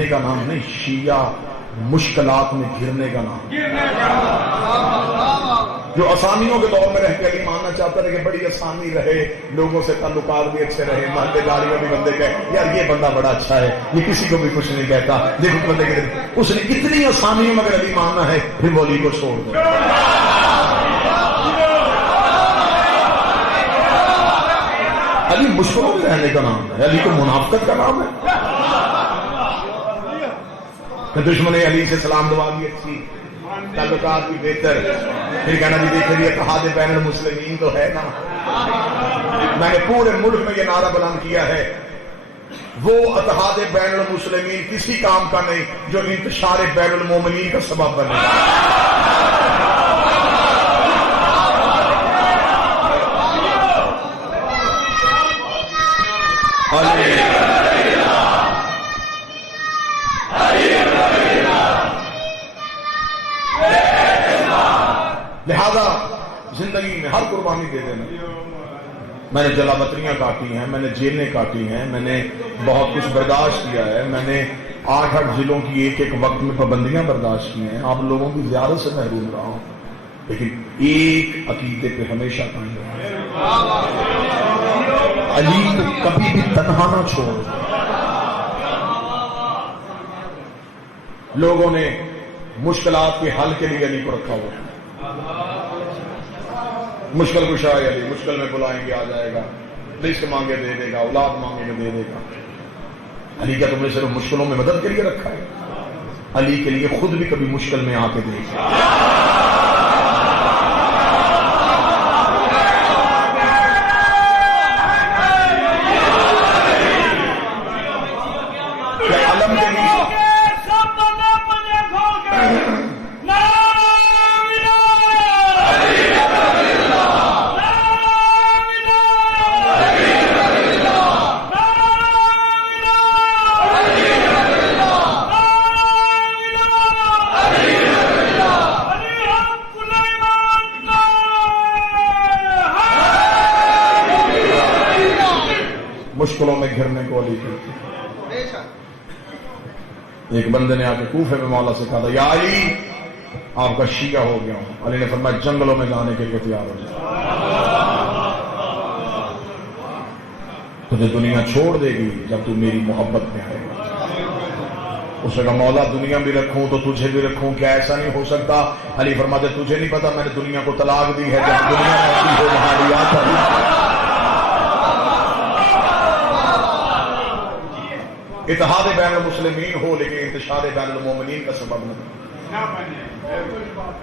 بننے کا نام نہیں، شیعہ مشکلات میں گرنے کا نام۔ جو آسانیوں کے دور میں رہ کے علی ماننا چاہتا رہے کہ بڑی آسانی رہے، لوگوں سے تعلقات بھی اچھے رہے، محلے داریوں بھی بندے کہے یار یہ بندہ بڑا اچھا ہے، یہ کسی کو بھی کچھ نہیں کہتا، دیکھو بندے کے اس نے اتنی آسانیوں میں اگر علی ماننا ہے پھر وہ علی کو چھوڑ دو۔ علی مشکلوں میں رہنے کا نام ہے، علی کو منافقت کا نام ہے۔ دشمن علی سے سلام دعا بھی اچھی، تعلقات بھی بہتر، پھر کہنا جی دیکھیں یہ اتحاد بین المسلمین تو ہے نا۔ میں نے پورے ملک میں یہ نعرہ بلند کیا ہے، وہ اتحاد بین المسلمین کسی کام کا نہیں جو انتشار بین المومنین کا سبب بنے۔ لہذا زندگی میں ہر قربانی دے دینا۔ میں نے جلاوطنیاں کاٹی ہیں، میں نے جیلیں کاٹی ہیں، میں نے بہت کچھ برداشت کیا ہے، میں نے 8 ضلعوں کی ایک وقت میں پابندیاں برداشت کی ہیں، آپ لوگوں کی زیارت سے محروم رہا ہوں، لیکن ایک عقیدے پہ ہمیشہ قائم رہا، علی کو کبھی بھی تنہا نہ چھوڑ۔ لوگوں نے مشکلات کے حل کے لیے علی کو رکھا ہوا ہے، مشکل کشا ہے علی، مشکل میں بلائیں گے آ جائے گا، رزق مانگے دے دے گا، اولاد مانگے گے دے دے گا۔ علی کیا تم نے صرف مشکلوں میں مدد کے لیے رکھا ہے؟ علی کے لیے خود بھی کبھی مشکل میں آ کے دیکھ۔ مشکلوں میں گھرنے کو علی کہتے ہیں۔ ایک بندے نے آ کے کوفے میں مولا سے کہا تھا یا علی آپ کا شیعہ ہو گیا ہوں۔ علی نے فرمایا جنگلوں میں جانے کے لیے تیار ہو جائے، تجھے دنیا چھوڑ دے گی جب تو میری محبت میں آئے گا۔ اس نے کہا مولا دنیا بھی رکھوں تو تجھے بھی رکھوں، کیا ایسا نہیں ہو سکتا؟ علی فرماتے تجھے نہیں پتا میں نے دنیا کو طلاق دی ہے، جب دنیا رہتی ہو وہاں ریاض ہے۔ اتحاد بین المسلمین ہو لیکن انتشار بین المومنین کا سبب نہیں۔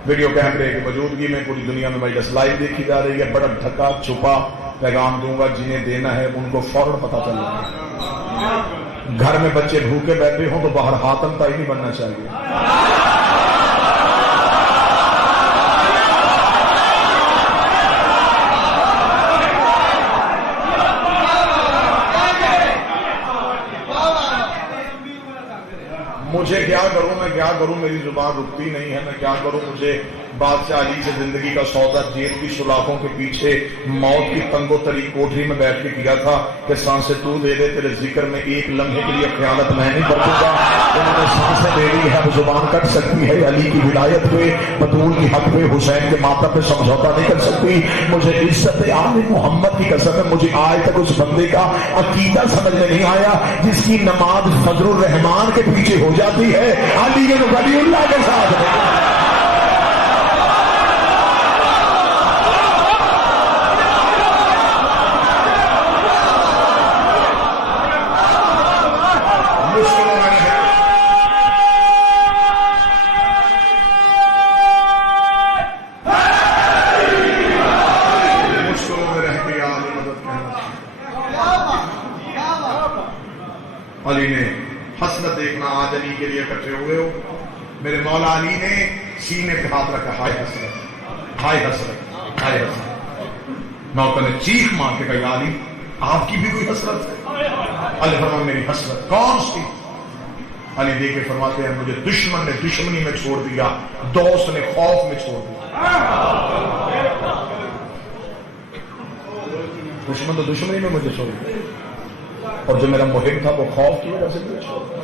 ویڈیو کیمرے کی موجودگی میں پوری دنیا میں مجلس لائیو دیکھی جا رہی ہے، بڑا ڈھکا چھپا پیغام دوں گا، جنہیں دینا ہے ان کو فوراً پتہ چل رہا ہے۔ گھر میں بچے بھوکے بیٹھے ہوں تو باہر حاتم تائی نہیں بننا چاہیے۔ مجھے کیا کروں، میں کیا کروں، میری زبان رکتی نہیں ہے، میں کیا کروں؟ مجھے بادشاہ علی سے زندگی کا سودا جیل کی سلاخوں کے پیچھے موت کی تنگ و تری کوٹری میں بیٹھ کے کیا تھا کہ سانسیں تو دے دے، تیرے ذکر میں ایک لمحے کے لیے خیانت میں نہیں برتوں گا۔ انہوں نے سانسیں دے دی ہے، وہ زبان کٹ سکتی ہے، علی کی ولایت پہ، بطول کی حق پہ، حسین کے ماتھا پہ سمجھوتا نہیں کر سکتی۔ مجھے عزت آل محمد کی قسم ہے، مجھے آج تک اس بندے کا عقیدہ سمجھ میں نہیں آیا جس کی نماز فضل الرحمان کے پیچھے ہو جاتی ہے، علی ولی اللہ کے ساتھ ہے۔ علی نے حسرت دیکھنا، آج علی کے لیے اکٹھے ہوئے ہو، میرے مولا علی نے سینے پہ ہاتھ رکھا، ہائے حسرت، ہائے حسرت، ہائے حسرت۔ نوکر نے چیخ مار کے کہا یا علی آپ کی بھی کوئی حسرت ہے؟ علی فرمایا میری حسرت کون سی؟ علی دیکھ کے فرماتے ہیں مجھے دشمن نے دشمنی میں چھوڑ دیا، دوست نے خوف میں چھوڑ دیا۔ دشمن تو دشمنی میں مجھے چھوڑ دیا، اور جو میرا محب تھا وہ خوف کی وجہ سے مجھے چھوڑ دیا۔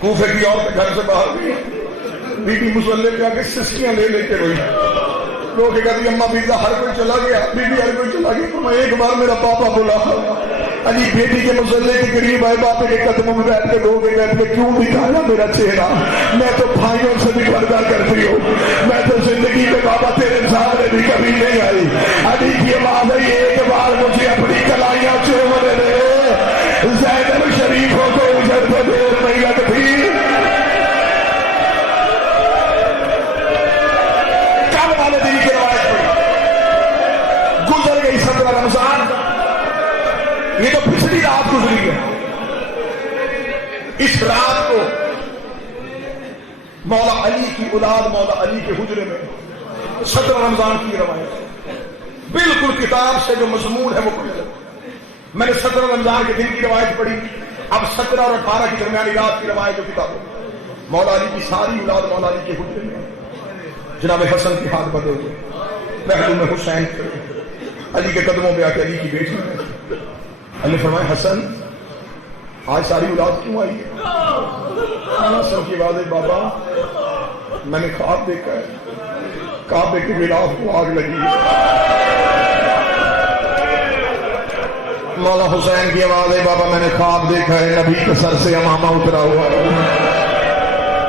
کوفے کی عورت گھر سے باہر گئی، بی بی مصلے پہ آ کے سسکیاں لے لے کے روئی، رو کے کہتی اماں بیزا ہر کوئی چلا گیا، بی بی ہر کوئی چلا گیا، میں ایک بار میرا پاپا بلا علی بیٹی کے مسلے کے قریب آئے، باپے کے قدموں میں بیٹھ کے رو کے بیٹھ کے کیوں دکھایا میرا چہرہ، میں تو بھائیوں سے بھی پردہ کرتی ہوں، میں تو زندگی میں بابا تیرے سامنے بھی کبھی نہیں آئی، علی کی آواز ہے ایک بار مجھے اپنی کلائیاں چومنے دے، زینب شریفوں کو اجڑ تو دیر نہیں لگتی، کل والے دن کی روایت پڑی، گزر گئی 17 رمضان، یہ تو پچھلی رات گزری ہے، اس رات کو مولا علی کی اولاد مولا علی کے حجرے میں 17 رمضان کی روایت بالکل کتاب سے جو مضمون ہے وہ پڑھ، میں نے 17 رمضان کے دن کی روایت پڑھی، اب 17 اور 18 کی درمیانی رات کی روایت جو کتاب ہے، مولا علی کی ساری اولاد مولا علی کے حجرے میں، جناب حسن کے ہاتھ بدے ہوئے، پہلو میں حسین علی کے قدموں پہ آ کے علی کی بیٹی میں علی نے فرمایا حسن آج ساری اولاد کیوں آئی ہے؟ حسن کی آواز ہے بابا میں نے خواب دیکھا ہے کعبے کے غلاف کو آگ لگی ہے، مولا حسین کی آواز ہے بابا میں نے خواب دیکھا ہے نبی کے سر سے امامہ اترا ہوا ہے،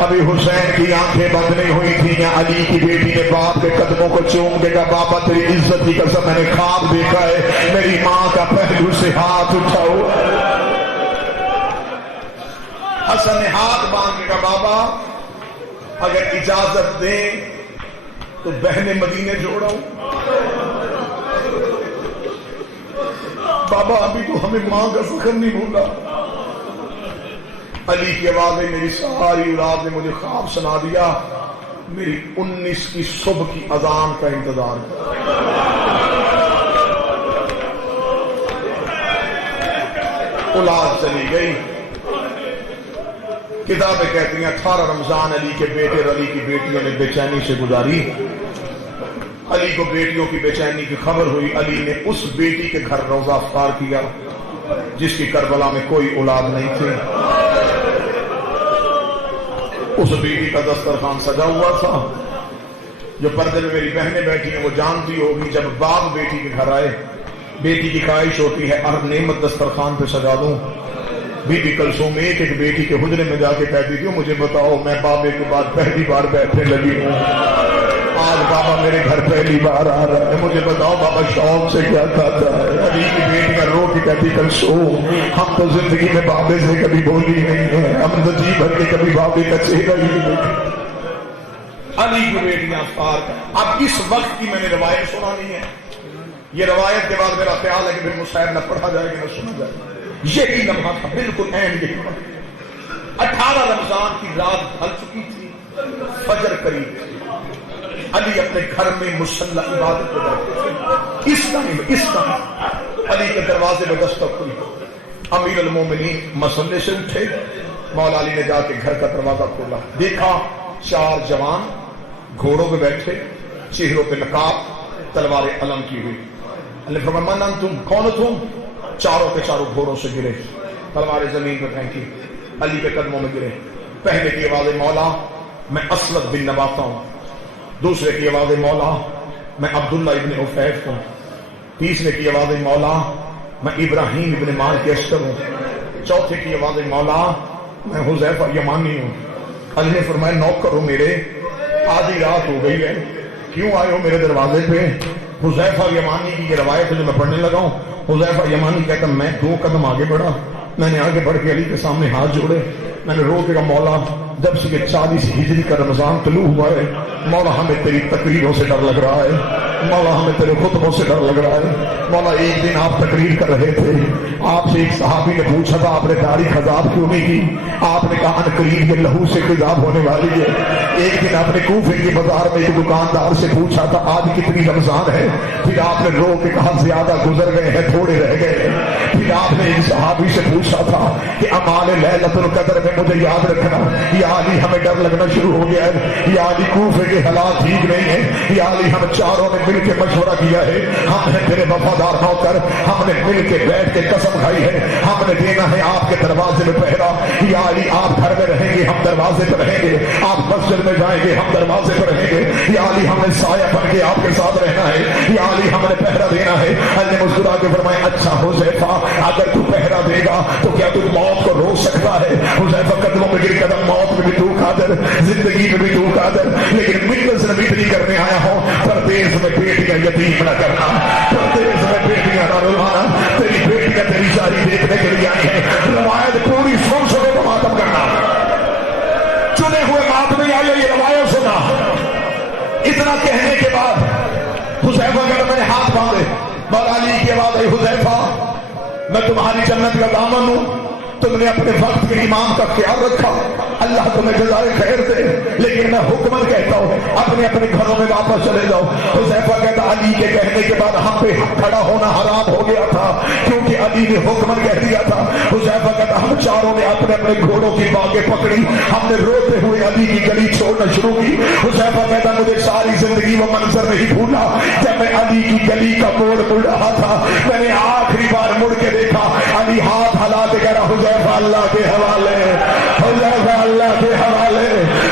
ابھی حسین کی آنکھیں بند نہیں ہوئی تھی یا علی کی بیٹی نے باپ کے قدموں کو چوم کے کہا بابا تیری عزت کی قسم میں نے خواب دیکھا ہے میری ماں کا پہلو سے ہاتھ اٹھا ہوا ہے، حسن نے ہاتھ باندھ کے کہا بابا اگر اجازت دیں تو بہن مدینے جوڑاؤں، بابا ابھی تو ہمیں ماں کا زخم نہیں بھولا، علی کی آواز ہے میری ساری اولاد نے مجھے خواب سنا دیا، میری 19 کی صبح کی اذان کا انتظار کر، اولاد چلی گئی، کتابیں کہتی ہیں 18 رمضان علی کے بیٹے اور علی کی بیٹیوں نے بے چینی سے گزاری، علی کو بیٹیوں کی بے چینی کی خبر ہوئی، علی نے اس بیٹی کے گھر روزہ افطار کیا جس کی کربلا میں کوئی اولاد نہیں تھی، اس بیٹی کا دسترخوان سجا ہوا تھا، جو پردے میں میری بہنیں بیٹھی ہیں وہ جانتی ہوگی جب باپ بیٹی کے گھر آئے بیٹی کی خواہش ہوتی ہے ہر نعمت دسترخوان پہ سجا دوں، بی بی کلثوم ایک ایک بیٹی کے حجرے میں جا کے کہتی تھی مجھے بتاؤ میں بابے کے بعد پہلی بار بیٹھنے لگی ہوں، آج بابا میرے گھر پہلی بار آ رہا ہے، مجھے بتاؤ بابا شوق سے کیا کہتا ہے، علی کی بیٹیاں رو کے کہتی کلثوم ہم تو زندگی میں بابے سے کبھی بولی نہیں ہے، ہم تو جی بھر کے کبھی بابے کا چہرہ ہی نہیں دیکھا، علی کی بیٹیاں افطار۔ اب اس وقت کی میں نے روایت سنانی ہے، یہ روایت کے بعد میرا خیال ہے کہ پھر مصحف نہ پڑھا جائے گا نہ سنا جائے گا، یہی لمحہ تھا بالکل عین یہی، 18 رمضان کی رات ڈھل چکی تھی، فجر قریب تھی، علی اپنے گھر میں مصلی عبادت کو بیٹھے تھے، اس طرح علی کے دروازے میں دستک ہوئی، امیر المومنین مصلی سے اٹھے، مولا علی نے جا کے گھر کا دروازہ کھولا، دیکھا 4 جوان گھوڑوں پہ بیٹھے، چہروں پہ نقاب، تلوار علم کی ہوئی، علی نے فرمایا من انتم کون ہو تم؟ چاروں کے چاروں گھوڑوں سے گرے، تلوار زمین پہ پھینکی، علی کے قدموں میں گرے، پہلے کی آواز مولا میں اسود بن نباتہ ہوں، دوسرے کی آواز مولا میں عبداللہ ابن عفیف ہوں، تیسرے کی آواز مولا میں ابراہیم ابن مال کے اشتر ہوں، چوتھے کی آواز مولا میں حذیفہ یمانی ہوں، علی نے فرمایا نوکر ہو میرے، آدھی رات ہو گئی ہے، کیوں آئے ہو میرے دروازے پہ؟ حذیفہ یمانی کی یہ روایت ہے جو میں پڑھنے لگا ہوں، حذیفہ یمانی کہتا میں 2 قدم آگے بڑھا، میں نے آگے بڑھ کے علی کے سامنے ہاتھ جوڑے، میں نے رو کے کہا مولا جب سے 40 ہجری کا رمضان طلوع ہوا ہے مولا ہمیں تیری تقریروں سے ڈر لگ رہا ہے، مولا ہمیں تیرے خطبوں سے ڈر لگ رہا ہے، مولا ایک دن آپ تقریر کر رہے تھے، آپ سے ایک صحابی نے پوچھا تھا آپ نے داڑھی خضاب کیوں نہیں کی؟ آپ نے کہا ان قریب یہ لہو سے خضاب ہونے والی ہے۔ ایک دن آپ نے کوفے کے بازار میں ایک دکاندار سے پوچھا تھا آج کتنی رمضان ہے؟ پھر آپ نے رو کے کہا زیادہ گزر گئے ہیں تھوڑے رہ گئے۔ پھر آپ نے ایک صحابی سے پوچھا تھا کہ اعمال لیلۃ القدر میں مجھے یاد رکھنا، یا علی ہمیں ڈر لگنا شروع ہو گیا ہے، یا علی کوفے کے حالات ٹھیک نہیں ہے، یا علی ہم چاروں نے مل کے مشورہ کیا ہے، ہم نے تیرے وفادار نوکر، ہم نے مل کے بیٹھ کے قسم کھائی ہے، ہم نے دینا ہے آپ کے دروازے میں پہرا، یا علی آپ گھر میں رہیں گے دروازے پر رہیں گے، آپ مسجد میں جائیں گے، ہم دروازے پر رہیں گے، یا علی ہم نے سایہ بن کے آپ کے ساتھ رہنا ہے، یا علی ہم نے پہرا دینا ہے۔ علی نے مسکرا کے فرمایا اچھا حذیفہ اگر تو پہرا دے گا تو کیا تو موت کو روک سکتا ہے؟ حذیفہ قدموں میں گر قدم، موت میں بھی تو قادر، زندگی میں بھی تو قادر، لیکن ملت سے نبی نہیں کرنے آیا ہوں، پردیس میں بیٹیاں یتیم نہ کرنا، پردیس میں بیٹیاں نہ رلانا، تیری بیٹیاں تیری شادی دیکھنے کے لیے آئی ہے، روایت پوری سن سکو تو ماتم کرنا، چنے ہوئے ماتمی آئے یہ روایت سنا۔ اتنا کہنے کے بعد حذیفہ کہتا میں نے ہاتھ باندھے، مولا علی کی آواز آئی حذیفہ میں تمہاری جنت کا دامن ہوں، تم نے اپنے وقت کے امام کا خیال رکھا، اللہ تمہیں جزائے خیر دے، لیکن میں حکمن کہتا ہوں اپنے اپنے گھروں میں واپس چلے جاؤ۔ حذیفہ کہتا علی کے کہنے کے بعد ہم پہ کھڑا ہونا حرام ہو گیا تھا کیونکہ علی نے حکمن کہہ دیا تھا۔ حذیفہ کہتا ہم چاروں نے اپنے اپنے گھوڑوں کی باگیں پکڑی، ہم نے روتے ہوئے علی کی گلی چھوڑنا شروع کی۔ حذیفہ کہتا مجھے ساری زندگی وہ منظر نہیں بھولا جب میں علی کی گلی کا موڑ مڑ رہا تھا، میں نے آخری بار مڑ کے دیکھا علی ہاتھ ہلا کے کہہ رہا حذیفہ اللہ کے حوالے، حذیفہ اللہ کے حوالے۔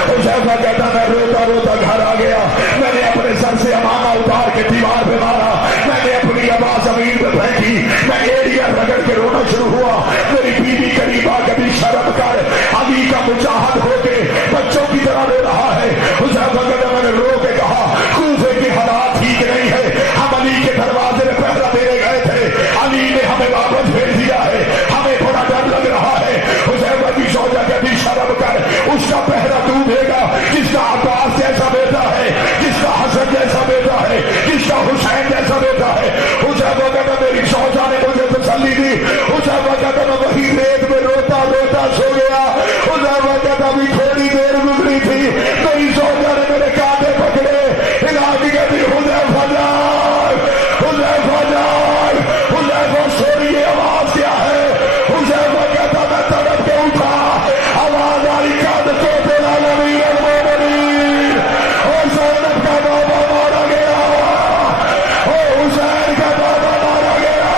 حذیفہ کہتا میں روتا روتا گھر آ گیا، میں نے اپنے سر سے امامہ اتار کے دیوار پہ مارا، میں نے اپنی آواز زمین پہ پھینکی، میں ایڑیاں رگڑ کے رونا شروع ہوا۔ میری بیوی قریبا کبھی شرم کر علی کا مجاہد ہو کے بچوں کی طرح رو رہا ہے۔ حذیفہ کہتا میں نے رو کے کہا کوفے کی حالات ٹھیک نہیں ہے، ہم علی کے دروازے میں پہرا دینے گئے تھے، علی نے ہمیں واپس بھیج دیا ہے، ہمیں بڑا ڈر لگ رہا ہے۔ حذیفہ کی زوجہ کہتی شرم کر، اس کا پہرا تو دے گا جس کا عباس جیسا بیٹا ہے، جس کا حسن جیسا بیٹا ہے، جس کا حسین جیسا بیٹا ہے۔ حذیفہ کہتا میری زوجہ نے مجھے تسلی دی، حذیفہ کہتا میں وہی ریت میں روتا روتا سو گیا۔ حذیفہ کہتا بھی تھوڑی دیر گزری تھی میری زوجہ نے میرے کانٹے پکڑے، ہلا کے کہتی حذیفہ جان، حذیفہ جان، حذیفہ سوری آواز کیا ہے؟ حذیفہ کہتا میں تڑپ کے اٹھا، آواز آئی قد کو تیرا نبی المومنین، اور زینب کا بابا مارا گیا، اور حسین کا بابا مارا گیا،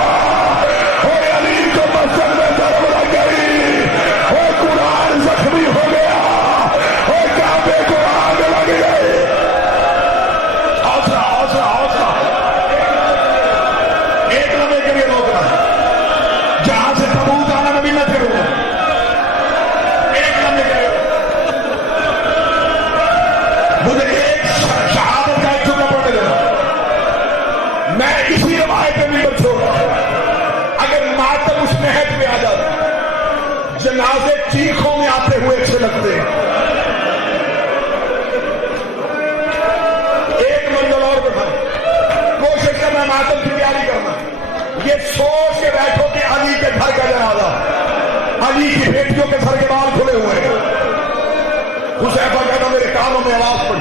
اور علی کو مسجد میں ضرب لگ گئی، اور قرآن زخمی ہو گیا، اور کعبے کو آگ لگ گئی۔ حوصلہ حوصلہ حوصلہ، ایک لمحے کے لیے روکنا، جہاں سے تبوک آنا میں منت کروں گا، ایک لمحے کے لیے مجھے ایک شہادت کا ایک ٹکڑا پڑھنے دینا، میں اسی روایت پہ منت چھوڑ رہا ہوں۔ اگر ماتم اس نہج پہ آ جاتا، جنازے چیخوں میں آتے ہوئے اچھے لگتے ہیں۔ ایک منزل اور بٹھائیں، کوشش کرنا ماتم کی تیاری کرنا، یہ سوچ کے بیٹھو کہ علی کے گھر کا جنازہ، علی کی بیٹیوں کے سر کے بال کھلے ہوئے ہیں۔ حذیفہ کہتا میرے کانوں میں آواز پڑی،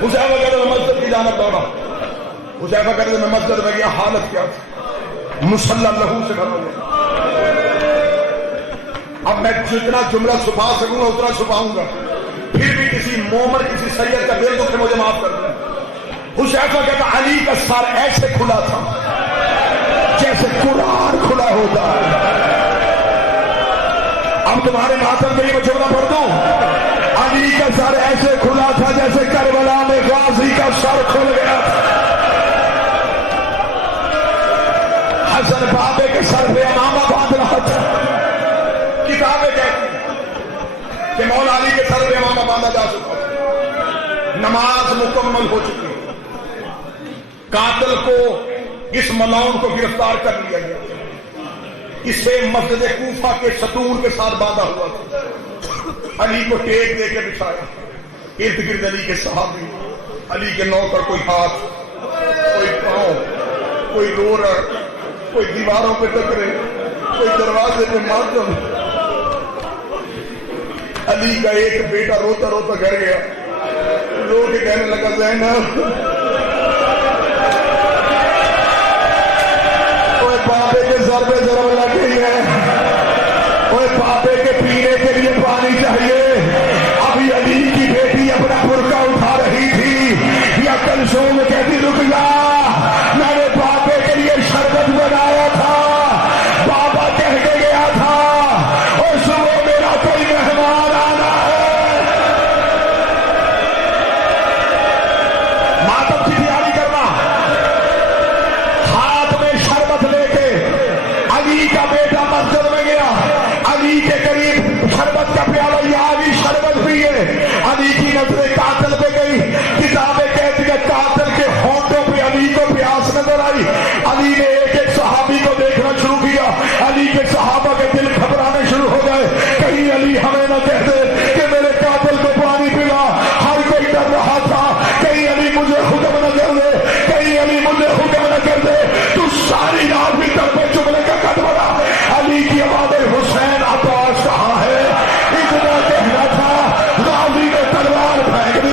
حذیفہ کہتا میں مسجد کی جانب دوڑا، حذیفہ کہتا میں مسجد میں گیا، حالت کیا تھی؟ مصلی لہو سے بھرا ہوا۔ اب میں جتنا جملہ چھپا سکوں گا اتنا چھپاؤں گا، پھر بھی کسی مومن کسی سید کا دل دکھ مجھے معاف کر دیں۔ حذیفہ کہتا علی کا سر ایسے کھلا تھا جیسے قرآن کھلا ہوتا ہے۔ اب تمہارے ماتم کے لیے میں جملہ پڑھ دوں، علی کا سر ایسے کھلا تھا جیسے کربلا میں غازی کا سر کھل گیا تھا۔ حسن بابے کے سر پہ امامہ باندھ رہا تھا۔ کتابیں کہتی ہیں کہ مولا علی کے سر پہ امامہ باندھا جا چکا تھا، نماز مکمل ہو چکی، قاتل کو اس ملعون کو گرفتار کر لیا گیا، اسے مسجد کوفہ کے ستون کے ساتھ باندھا ہوا تھا، علی کو ٹیک دے کے بٹھایا، ارد گرد علی کے صحابی، علی کے نوکر، کوئی ہاتھ کوئی پاؤں، کوئی رورر، کوئی دیواروں پہ ٹکرے، کوئی دروازے پہ ماتم۔ علی کا ایک بیٹا روتا روتا گھر گیا، رو کے کہنے لگا زینب پاپے کے سر پہ ضرب لگ گئی ہے، پاپے کے پینے کے لیے پانی چاہیے۔ ابھی علی کی بیٹی اپنا برقع اٹھا رہی تھی، یا کلثوم کہتی رک جا، میں نے پاپے کے لیے شربت بنایا تھا، بابا کہہ کے گیا تھا اور صبح میرا کوئی مہمان آنا ہمیں نہ کہہ دے کہ میرے قاتل کو پانی پلا. ہر کوئی ڈر رہا تھا کہیں علی مجھے حکم نہ کر دے, کہیں علی مجھے حکم نہ کر دے. تو ساری رات بھی در پہ چبھنے کا قد بڑا. علی کی آواز حسین عباس کہاں ہے اتنا کہنا تھا, غازی نے تلوار پھینک دی.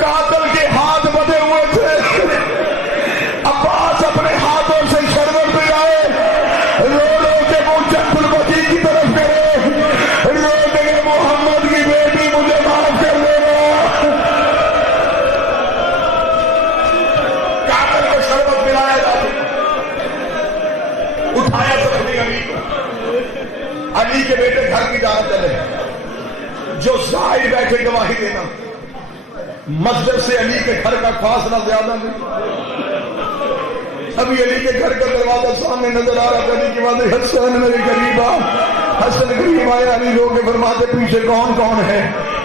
قاتل کے ہاتھ بدے ہوئے تھے. عباس اپنے ہاتھوں سے شربت پہ آئے, رو رو کے منہ جنت البقیع کی طرف کرے, رو کے محمد کی بیٹی مجھے معاف کر دے گا. قاتل کو شربت پلایا جاتا, اٹھایا زخمی علی کو. علی کے بیٹے گھر کی جانب چلے, جو ظاہر بیٹھے گواہی دینا. مسجد سے علی کے گھر کا فاصلہ زیادہ نہیں. ابھی علی کے گھر کا دروازہ سامنے نظر آ رہا تھا. علی کی بات حسن میرے قریب آ, حسن قریب آئے. علی لوگ فرماتے پیچھے کون کون ہے؟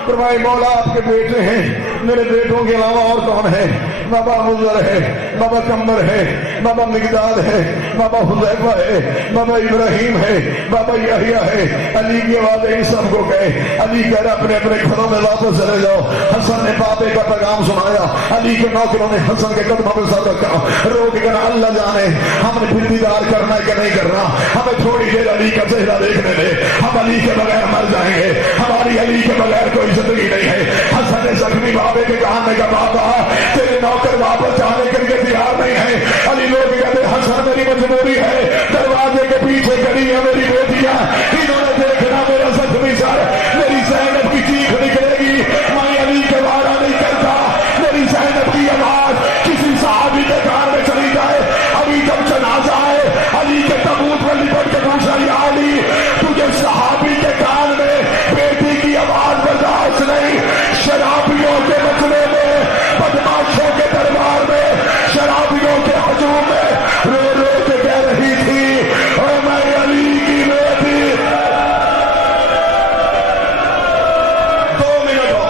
فرمائے مولا آپ کے بیٹے ہیں, میرے بیٹوں کے علاوہ اور کون ہے؟ بابا مضر ہے, بابا کمبر ہے, بابا مقداد ہے, بابا حذیفہ ہے, بابا ابراہیم ہے, بابا یحییٰ ہے. علی کی آواز ان سب کو کہے. علی کہہ رہا اپنے اپنے گھروں میں واپس چلے جاؤ. حسن نے بابے کا پیغام سنایا. علی کے نوکروں نے حسن کے قدموں پہ سر رکھا, رو کے کہا اللہ جانے ہم نے پھر دیدار کرنا ہے کہ نہیں کرنا, ہمیں تھوڑی دیر علی کا چہرہ دیکھنے دے, ہم علی کے بغیر مر جائیں گے, ہماری علی کے بغیر کوئی زندگی نہیں ہے. حسن نے زخمی بابے کے کان میں کہا بابا تیرے نوکر واپس جانے کے لیے تیار نہیں ہے. علی لوگ کہتے حسن میری مجبوری ہے, دروازے کے پیچھے کھڑی ہے میری بیٹیاں, انہوں نے دیکھنا میرا زخمی سر, میری زینب کی چیخ نکلے گی, میں علی کے وعدہ نہیں کرتا. میری زینب کی آواز کسی صحابی کے کان میں چلی جائے. ابھی جب جنازہ ہے علی کے تابوت میں لپٹ کے پوچھا یا علی تجھے صحابی کے کان میں بیٹی کی آواز برداشت نہیں, شرابیوں کے مسئلے میں, بدماشوں کے دربار میں, شرابیوں کے ہجوم میں رو رو کے کہہ رہی تھی اور میں علی کی بیٹی. 2 منٹ ہو,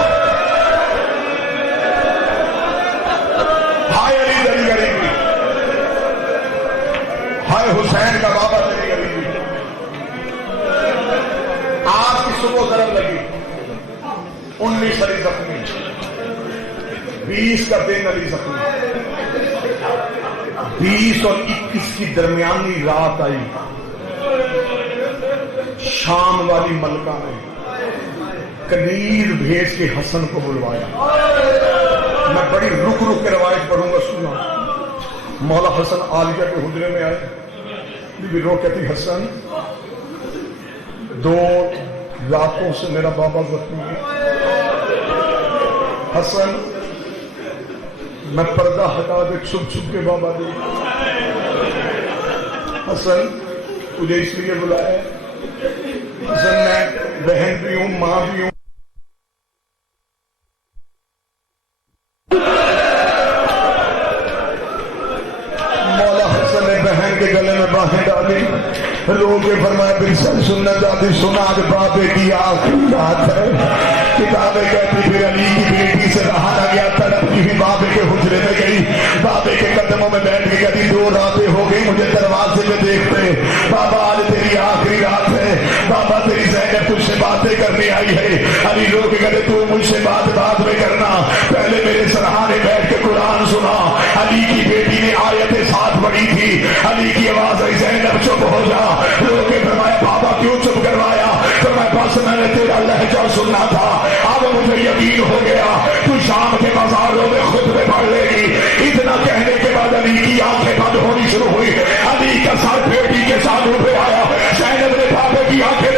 ہائے علی تیری غریبی, ہائے حسین کا بابا تیری غریبی. آج کی صبح ضرب لگی, 19 علی زخمی, 20 کا دن علی زخمی, 20 اور 21 کی درمیانی رات آئی. شام والی ملکہ نے کنیر بھیج کے حسن کو بلوایا. میں بڑی رک رک کے روایت پڑھوں گا, سننا. مولا حسن عالیہ کے حجرے میں آئے, بی رو کہتی حسن 2 راتوں سے میرا بابا زخمی ہے. حسن میں پردہ ہٹا دے چھپ چھپ کے بابا دے. حسن تجھے اس لیے بلایا, حسن میں بہن بھی ہوں, ماں بھی ہوں. مولا حسن نے بہن کے گلے میں باہیں ڈالی, رو کے فرمایا بلسن سننا چاہتی سنا کہ بابے کی آخری رات ہے. کتابیں کہتی پھر علی کی بیٹی سے رہا نہ گیا, تڑپ کی بھی بابے کے حجرے میں گئی, بابے کے قدموں میں بیٹھ کے کہتی 2 راتیں ہو گئی مجھے دروازے میں دیکھتے, بابا آج تیری آخری رات ہے, بابا تیری زینب تجھ سے باتیں کرنے آئی ہے. علی لوگ کہتے تو مجھ سے بات میں کرنا, پہلے میرے سرحانے بیٹھ کے قرآن سنا. علی کی بیٹی نے آیت 7 پڑھی تھی. علی کی آواز آئی زینب چپ ہو جا. لوگ فرمایا بابا کیوں چپ کروایا؟ فرمایا بس میں نے تیرا لہجہ سننا تھا, اب مجھے یقین ہو گیا تو شام کے بازاروں میں خطبے پڑھ لے گی. اتنا کہنے کے بعد علی کی آنکھیں بند ہونی شروع ہوئی. علی کا سر بیٹی کے سامنے پہ آیا. زینب نے بابے کی آنکھیں